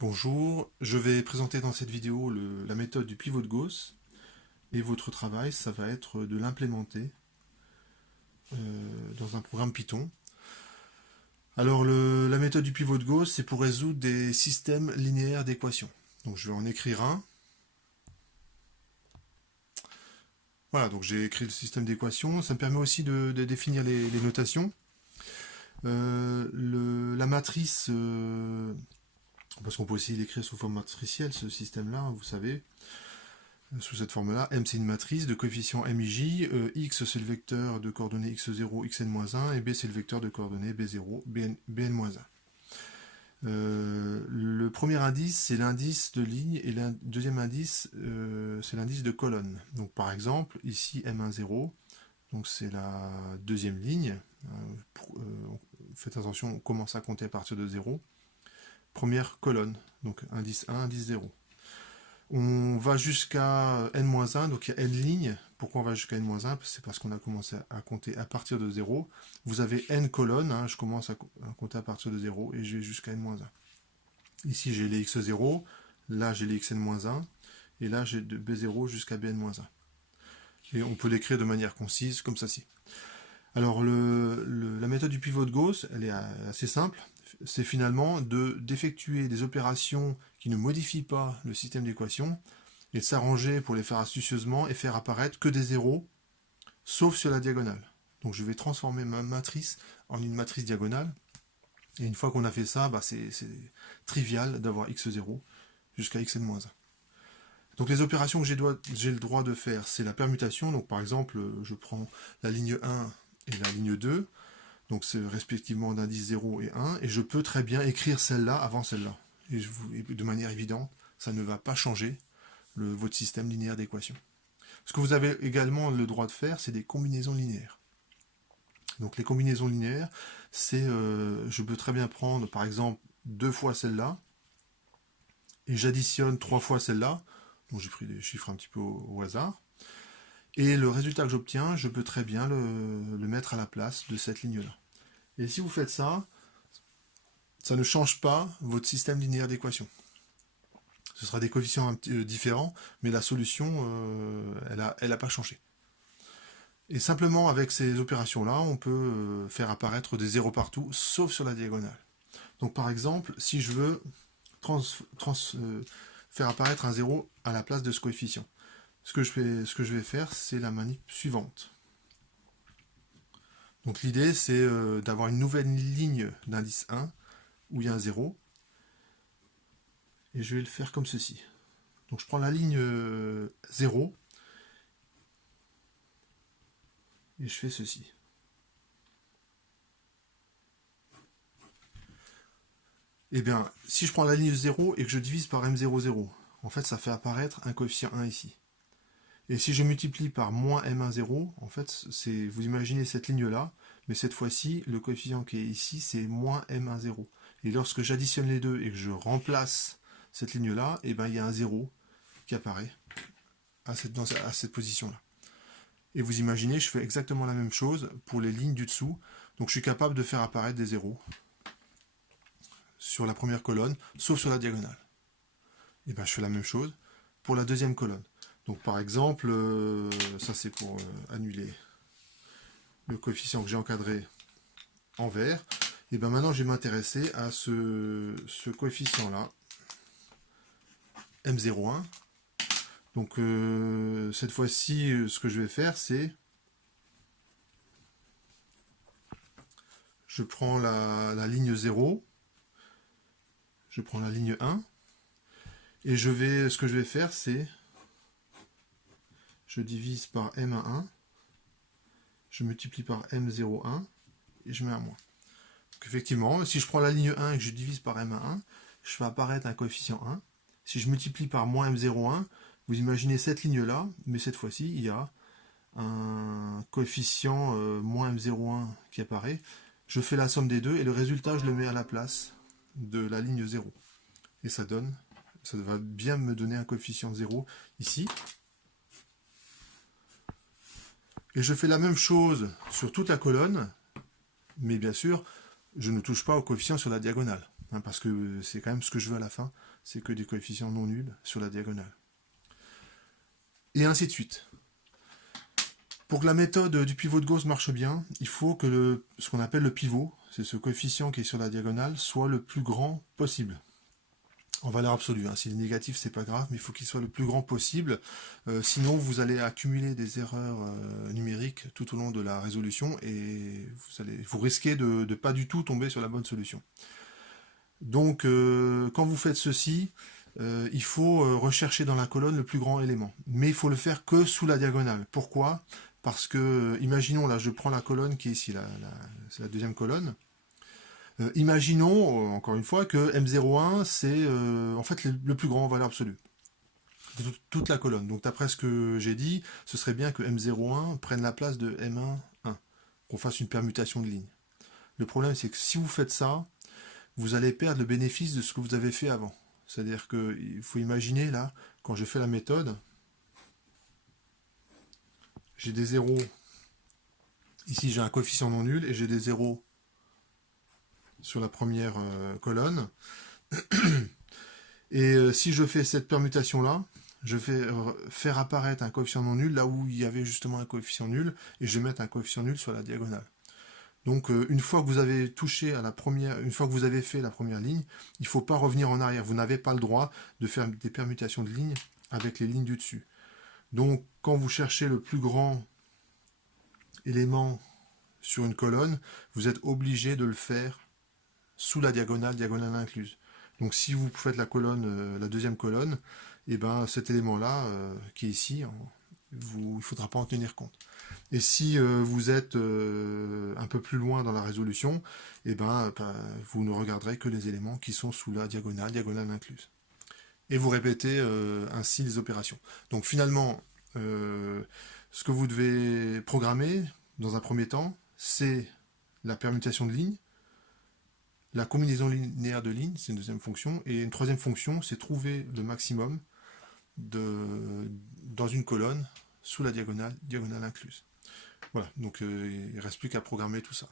Bonjour, je vais présenter dans cette vidéo la méthode du pivot de Gauss et votre travail, ça va être de l'implémenter dans un programme Python. Alors la méthode du pivot de Gauss, c'est pour résoudre des systèmes linéaires d'équations. Donc je vais en écrire un. Voilà, donc j'ai écrit le système d'équations. Ça me permet aussi de définir les notations. La matrice, parce qu'on peut aussi l'écrire sous forme matricielle, ce système-là, vous savez, sous cette forme-là. M, c'est une matrice de coefficients M, J. X, c'est le vecteur de coordonnées x0, xn-1. Et B, c'est le vecteur de coordonnées b0, bn-1. Le premier indice, c'est l'indice de ligne, et le deuxième indice, c'est l'indice de colonne. Donc par exemple, ici M1, 0, donc c'est la deuxième ligne. Faites attention, on commence à compter à partir de 0. Première colonne, donc indice 1, indice 0. On va jusqu'à n-1, donc il y a n lignes. Pourquoi on va jusqu'à n-1? C'est parce qu'on a commencé à compter à partir de 0. Vous avez n colonnes, je commence à compter à partir de 0 et je vais jusqu'à n-1. Ici j'ai les x0, là j'ai les xn-1, et là j'ai de b0 jusqu'à bn-1. Et on peut l'écrire de manière concise, comme ceci. Alors la méthode du pivot de Gauss, elle est assez simple. C'est finalement d'effectuer des opérations qui ne modifient pas le système d'équations et de s'arranger pour les faire astucieusement et faire apparaître que des zéros, sauf sur la diagonale. Donc je vais transformer ma matrice en une matrice diagonale. Et une fois qu'on a fait ça, c'est trivial d'avoir x0 jusqu'à xn-1. Donc les opérations que j'ai le droit de faire, c'est la permutation. Donc par exemple, je prends la ligne 1 et la ligne 2. Donc c'est respectivement d'indice 0 et 1, et je peux très bien écrire celle-là avant celle-là. Et de manière évidente, ça ne va pas changer votre système linéaire d'équations. Ce que vous avez également le droit de faire, c'est des combinaisons linéaires. Donc les combinaisons linéaires, c'est, je peux très bien prendre par exemple 2 fois celle-là, et j'additionne 3 fois celle-là, donc j'ai pris des chiffres un petit peu au hasard, et le résultat que j'obtiens, je peux très bien le mettre à la place de cette ligne-là. Et si vous faites ça, ça ne change pas votre système linéaire d'équations. Ce sera des coefficients un petit, différents, mais la solution, elle n'a pas changé. Et simplement avec ces opérations-là, on peut faire apparaître des zéros partout, sauf sur la diagonale. Donc par exemple, si je veux faire apparaître un 0 à la place de ce coefficient, ce que je vais faire, c'est la manip suivante. Donc l'idée, c'est d'avoir une nouvelle ligne d'indice 1 où il y a un 0. Et je vais le faire comme ceci. Donc je prends la ligne 0 et je fais ceci. Et bien, si je prends la ligne 0 et que je divise par m00, en fait, ça fait apparaître un coefficient 1 ici. Et si je multiplie par moins m10, en fait, vous imaginez cette ligne-là, mais cette fois-ci, le coefficient qui est ici, c'est moins m10. Et lorsque j'additionne les deux et que je remplace cette ligne-là, et ben, il y a un 0 qui apparaît à cette position-là. Et vous imaginez, je fais exactement la même chose pour les lignes du dessous. Donc je suis capable de faire apparaître des zéros sur la première colonne, sauf sur la diagonale. Et ben, je fais la même chose pour la deuxième colonne. Donc par exemple, ça c'est pour annuler le coefficient que j'ai encadré en vert. Et bien maintenant je vais m'intéresser à ce coefficient-là, M01. Donc cette fois-ci, ce que je vais faire, c'est je prends la ligne 0, je prends la ligne 1, et ce que je vais faire, c'est je divise par M11, je multiplie par M01, et je mets un moins. Donc effectivement, si je prends la ligne 1 et que je divise par M11, je fais apparaître un coefficient 1. Si je multiplie par moins M01, vous imaginez cette ligne-là, mais cette fois-ci, il y a un coefficient moins M01 qui apparaît. Je fais la somme des deux, et le résultat, je le mets à la place de la ligne 0. Et ça va bien me donner un coefficient 0 ici. Et je fais la même chose sur toute la colonne, mais bien sûr, je ne touche pas au coefficient sur la diagonale. hein, parce que c'est quand même ce que je veux à la fin, c'est que des coefficients non nuls sur la diagonale. Et ainsi de suite. Pour que la méthode du pivot de Gauss marche bien, il faut que ce qu'on appelle le pivot, c'est ce coefficient qui est sur la diagonale, soit le plus grand possible. En valeur absolue, hein. S'il est négatif, c'est pas grave, mais il faut qu'il soit le plus grand possible. Sinon, vous allez accumuler des erreurs numériques tout au long de la résolution et vous risquez de ne pas du tout tomber sur la bonne solution. Donc, quand vous faites ceci, il faut rechercher dans la colonne le plus grand élément. Mais il faut le faire que sous la diagonale. Pourquoi? Parce que, imaginons, là, je prends la colonne qui est ici, c'est la deuxième colonne. Imaginons, encore une fois, que M01, c'est en fait le plus grand en valeur absolue de toute la colonne. Donc d'après ce que j'ai dit, ce serait bien que M01 prenne la place de M1, 1, qu'on fasse une permutation de lignes. Le problème, c'est que si vous faites ça, vous allez perdre le bénéfice de ce que vous avez fait avant. C'est-à-dire qu'il faut imaginer, là, quand je fais la méthode, j'ai des zéros. Ici, j'ai un coefficient non nul et j'ai des zéros sur la première colonne. Et si je fais cette permutation-là, je vais faire apparaître un coefficient non nul là où il y avait justement un coefficient nul, et je vais mettre un coefficient nul sur la diagonale. Donc une fois que vous avez touché à la première, une fois que vous avez fait la première ligne, il ne faut pas revenir en arrière. Vous n'avez pas le droit de faire des permutations de lignes avec les lignes du dessus. Donc quand vous cherchez le plus grand élément sur une colonne, vous êtes obligé de le faire sous la diagonale, diagonale incluse. Donc si vous faites la colonne, la deuxième colonne, et ben cet élément-là, qui est ici, il ne faudra pas en tenir compte. Et si vous êtes un peu plus loin dans la résolution, et ben vous ne regarderez que les éléments qui sont sous la diagonale, diagonale incluse. Et vous répétez ainsi les opérations. Donc finalement, ce que vous devez programmer dans un premier temps, c'est la permutation de lignes, la combinaison linéaire de lignes, c'est une deuxième fonction, et une troisième fonction, c'est trouver le maximum dans une colonne sous la diagonale, diagonale incluse. Voilà, donc il ne reste plus qu'à programmer tout ça.